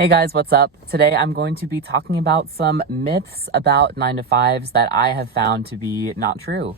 Hey guys, what's up? Today I'm going to be talking about some myths about 9 to 5s that I have found to be not true.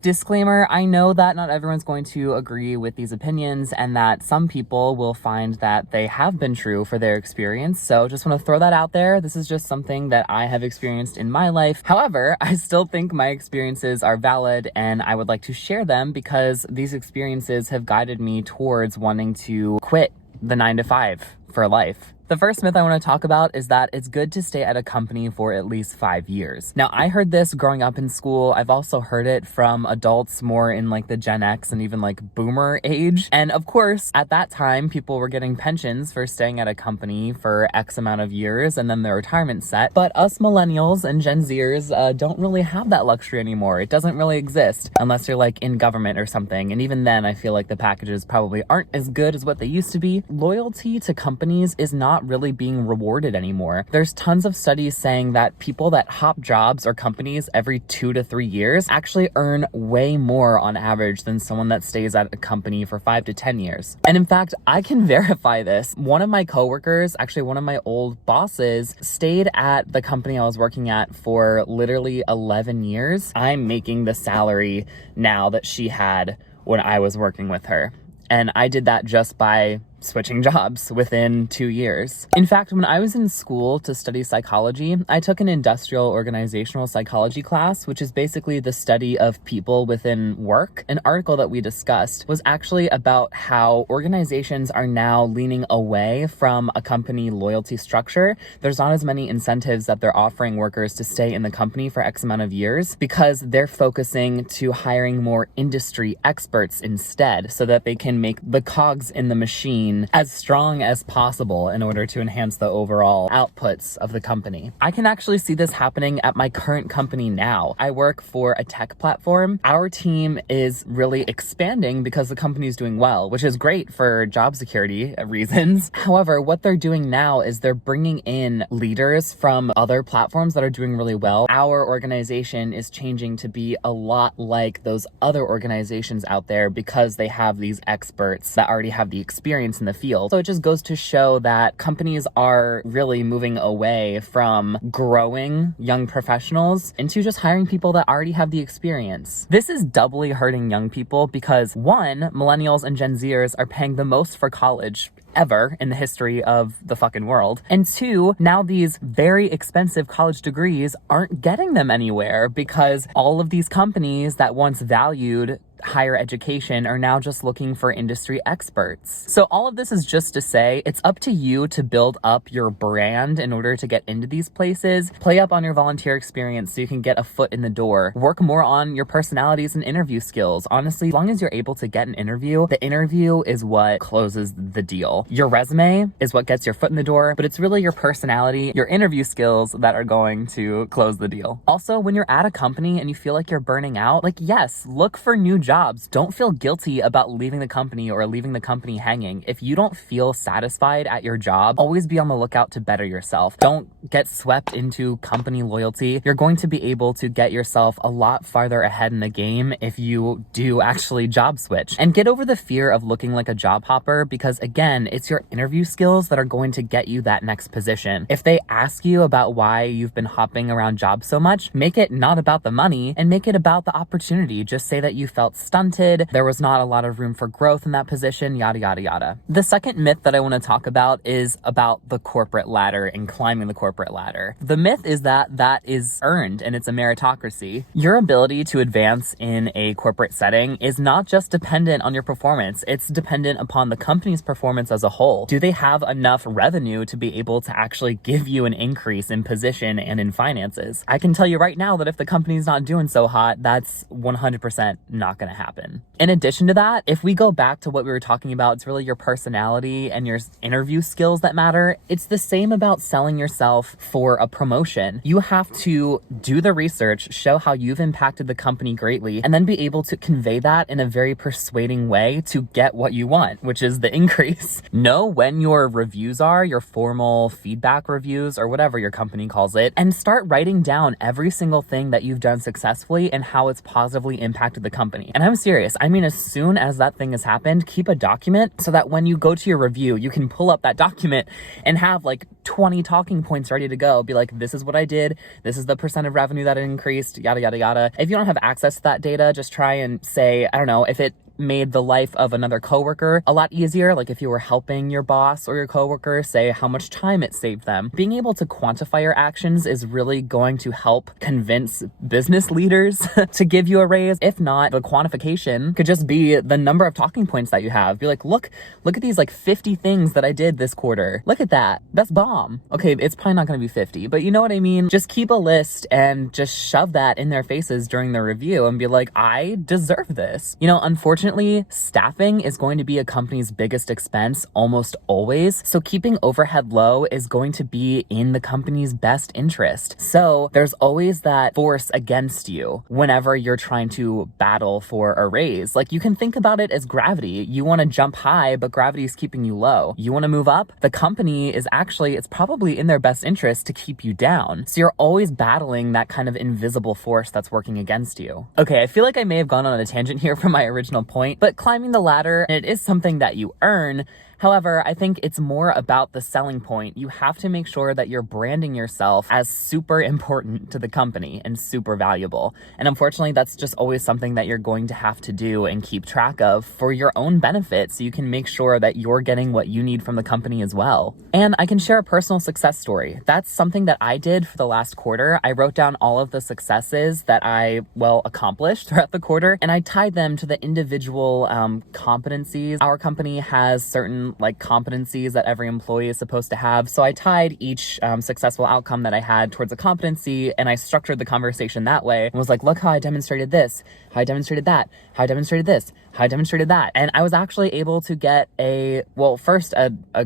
Disclaimer, I know that not everyone's going to agree with these opinions and that some people will find that they have been true for their experience. So just want to throw that out there. This is just something that I have experienced in my life. However, I still think my experiences are valid and I would like to share them because these experiences have guided me towards wanting to quit the 9 to 5 for life. The first myth I want to talk about is that it's good to stay at a company for at least 5 years. Now, I heard this growing up in school. I've also heard it from adults more in like the Gen X and even like boomer age. And of course, at that time, people were getting pensions for staying at a company for X amount of years and then their retirement set. But us millennials and Gen Zers don't really have that luxury anymore. It doesn't really exist unless you're like in government or something. And even then, I feel like the packages probably aren't as good as what they used to be. Loyalty to companies is not really being rewarded anymore. There's tons of studies saying that people that hop jobs or companies every 2 to 3 years actually earn way more on average than someone that stays at a company for 5 to 10 years. And in fact, I can verify this. One of my coworkers, actually one of my old bosses, stayed at the company I was working at for literally 11 years. I'm making the salary now that she had when I was working with her. And I did that just by switching jobs within 2 years. In fact, when I was in school to study psychology, I took an industrial organizational psychology class, which is basically the study of people within work. An article that we discussed was actually about how organizations are now leaning away from a company loyalty structure. There's not as many incentives that they're offering workers to stay in the company for X amount of years because they're focusing to hiring more industry experts instead so that they can make the cogs in the machine as strong as possible in order to enhance the overall outputs of the company. I can actually see this happening at my current company now. I work for a tech platform. Our team is really expanding because the company is doing well, which is great for job security reasons. However, what they're doing now is they're bringing in leaders from other platforms that are doing really well. Our organization is changing to be a lot like those other organizations out there because they have these experts that already have the experience in the field. So it just goes to show that companies are really moving away from growing young professionals into just hiring people that already have the experience. This is doubly hurting young people because one, millennials and Gen Zers are paying the most for college ever in the history of the fucking world. And two, now these very expensive college degrees aren't getting them anywhere because all of these companies that once valued higher education are now just looking for industry experts. So all of this is just to say it's up to you to build up your brand in order to get into these places. Play up on your volunteer experience so you can get a foot in the door. Work more on your personalities and interview skills. Honestly, as long as you're able to get an interview, the interview is what closes the deal. Your resume is what gets your foot in the door, but it's really your personality, your interview skills that are going to close the deal. Also, when you're at a company and you feel like you're burning out, yes, look for new jobs. Don't feel guilty about leaving the company or leaving the company hanging. If you don't feel satisfied at your job, always be on the lookout to better yourself. Don't get swept into company loyalty. You're going to be able to get yourself a lot farther ahead in the game if you do actually job switch. And get over the fear of looking like a job hopper because again, it's your interview skills that are going to get you that next position. If they ask you about why you've been hopping around jobs so much, make it not about the money and make it about the opportunity. Just say that you felt stunted, there was not a lot of room for growth in that position, yada, yada, yada. The second myth that I want to talk about is about the corporate ladder and climbing the corporate ladder. The myth is that that is earned and it's a meritocracy. Your ability to advance in a corporate setting is not just dependent on your performance, it's dependent upon the company's performance as a whole. Do they have enough revenue to be able to actually give you an increase in position and in finances? I can tell you right now that if the company's not doing so hot, that's 100% not going to happen. In addition to that, if we go back to what we were talking about, it's really your personality and your interview skills that matter. It's the same about selling yourself for a promotion. You have to do the research, show how you've impacted the company greatly, and then be able to convey that in a very persuading way to get what you want, which is the increase. Know when your reviews are, your formal feedback reviews or whatever your company calls it, and start writing down every single thing that you've done successfully and how it's positively impacted the company. And And I'm serious. I mean, as soon as that thing has happened, keep a document so that when you go to your review, you can pull up that document and have like 20 talking points ready to go. Be like, this is what I did. This is the percent of revenue that it increased, yada, yada, yada. If you don't have access to that data, just try and say, I don't know, if it made the life of another coworker a lot easier, like if you were helping your boss or your coworker, say how much time it saved them. Being able to quantify your actions is really going to help convince business leaders to give you a raise. If not, the quantification could just be the number of talking points that you have. Be like, look at these like 50 things that I did this quarter. Look at that. That's bomb. Okay, it's probably not going to be 50, but you know what I mean? Just keep a list and just shove that in their faces during the review and be like, I deserve this. You know, unfortunately, staffing is going to be a company's biggest expense almost always. So keeping overhead low is going to be in the company's best interest. So there's always that force against you whenever you're trying to battle for a raise. Like you can think about it as gravity. You want to jump high, but gravity is keeping you low. You want to move up? The company is actually, it's probably in their best interest to keep you down. So you're always battling that kind of invisible force that's working against you. Okay, I feel like I may have gone on a tangent here from my original point, but climbing the ladder, it is something that you earn. However, I think it's more about the selling point. You have to make sure that you're branding yourself as super important to the company and super valuable. And unfortunately, that's just always something that you're going to have to do and keep track of for your own benefit so you can make sure that you're getting what you need from the company as well. And I can share a personal success story. That's something that I did for the last quarter. I wrote down all of the successes that I, accomplished throughout the quarter, and I tied them to the individual competencies. Our company has certain competencies that every employee is supposed to have. So I tied each successful outcome that I had towards a competency, and I structured the conversation that way and was like, look how I demonstrated this, how I demonstrated that, how I demonstrated this, how I demonstrated that. And I was actually able to get a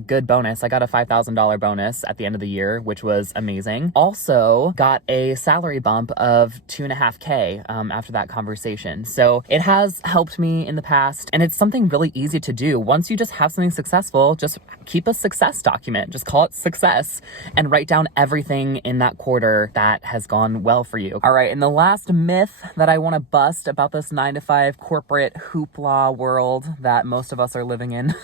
good bonus. I got a $5,000 bonus at the end of the year, which was amazing. Also got a salary bump of $2.5K after that conversation. So it has helped me in the past, and it's something really easy to do. Once you just have something successful, just keep a success document, just call it success, and write down everything in that quarter that has gone well for you. All right, and the last myth that I want to bust about this 9-to-5 corporate hoopla world that most of us are living in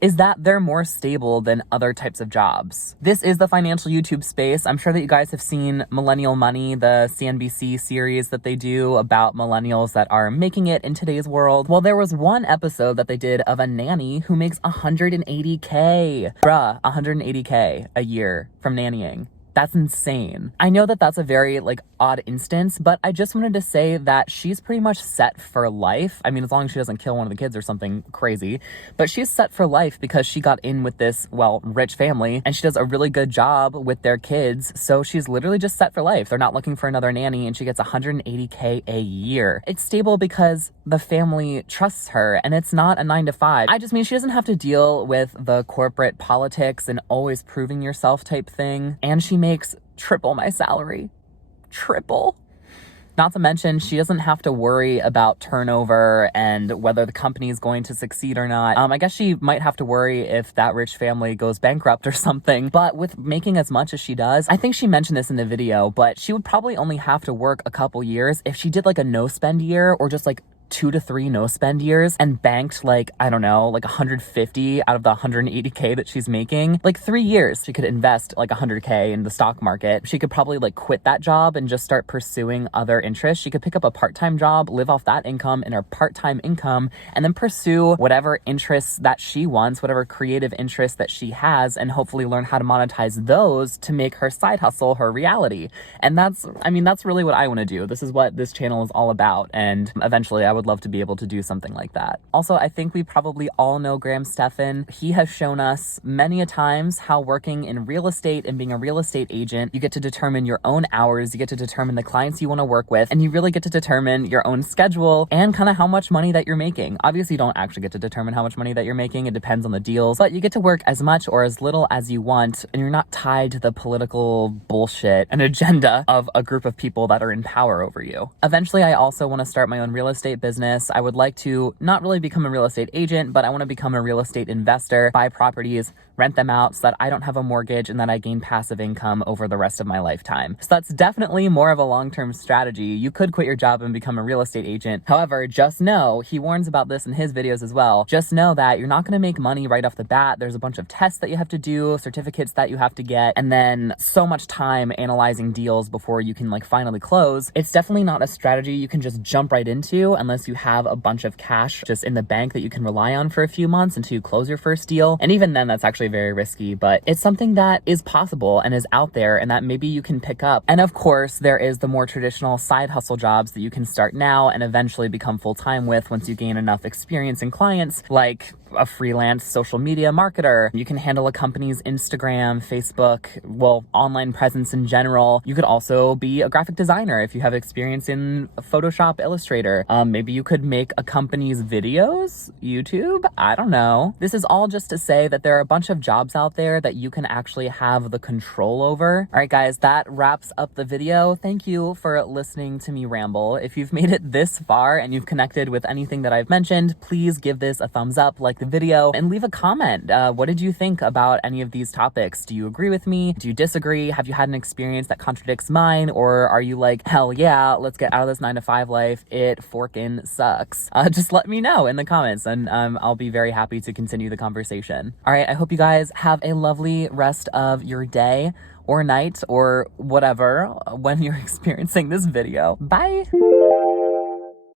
is that they're more stable than other types of jobs. This is the financial YouTube space. I'm sure that you guys have seen Millennial Money, the CNBC series that they do about millennials that are making it in today's world. Well, there was one episode that they did of a nanny who makes $180K. Bruh, $180K a year from nannying. That's insane. I know that that's a very odd instance, but I just wanted to say that she's pretty much set for life. I mean, as long as she doesn't kill one of the kids or something crazy, but she's set for life because she got in with this, rich family, and she does a really good job with their kids. So she's literally just set for life. They're not looking for another nanny, and she gets $180K a year. It's stable because the family trusts her, and it's not a 9-to-5. I just mean she doesn't have to deal with the corporate politics and always proving yourself type thing, and she makes triple my salary. Triple. Not to mention, she doesn't have to worry about turnover and whether the company is going to succeed or not. I guess she might have to worry if that rich family goes bankrupt or something. But with making as much as she does, I think she mentioned this in the video, but she would probably only have to work a couple years if she did a no spend year, or just 2 to 3 no spend years and banked 150 out of the 180K that she's making. 3 years she could invest 100K in the stock market. She could probably quit that job and just start pursuing other interests. She could pick up a part-time job, live off that income and her part-time income, and then pursue whatever interests that she wants, whatever creative interests that she has, and hopefully learn how to monetize those to make her side hustle her reality. And that's really what I want to do. This is what this channel is all about, and eventually I would love to be able to do something like that. Also, I think we probably all know Graham Stephan. He has shown us many a times how working in real estate and being a real estate agent, you get to determine your own hours, you get to determine the clients you want to work with, and you really get to determine your own schedule and kind of how much money that you're making. Obviously, you don't actually get to determine how much money that you're making. It depends on the deals, but you get to work as much or as little as you want, and you're not tied to the political bullshit and agenda of a group of people that are in power over you. Eventually, I also want to start my own real estate business. I would like to not really become a real estate agent, but I want to become a real estate investor, buy properties, rent them out so that I don't have a mortgage and that I gain passive income over the rest of my lifetime. So that's definitely more of a long-term strategy. You could quit your job and become a real estate agent. However, just know, he warns about this in his videos as well, just know that you're not going to make money right off the bat. There's a bunch of tests that you have to do, certificates that you have to get, and then so much time analyzing deals before you can like finally close. It's definitely not a strategy you can just jump right into unless you have a bunch of cash just in the bank that you can rely on for a few months until you close your first deal. And even then, that's actually very risky, but it's something that is possible and is out there and that maybe you can pick up. And of course, there is the more traditional side hustle jobs that you can start now and eventually become full-time with once you gain enough experience and clients, like a freelance social media marketer. You can handle a company's Instagram, Facebook, well, online presence in general. You could also be a graphic designer if you have experience in Photoshop, Illustrator. Maybe you could make a company's videos, YouTube, I don't know. This is all just to say that there are a bunch of jobs out there that you can actually have the control over. All right, guys, that wraps up the video. Thank you for listening to me ramble. If you've made it this far and you've connected with anything that I've mentioned, please give this a thumbs up, like the video, and leave a comment. What did you think about any of these topics? Do you agree with me? Do you disagree? Have you had an experience that contradicts mine? Or are you like, hell yeah, let's get out of this 9-to-5 life, it forkin' sucks? Just let me know in the comments and I'll be very happy to continue the conversation. All right, I hope you guys have a lovely rest of your day or night or whatever when you're experiencing this video. Bye!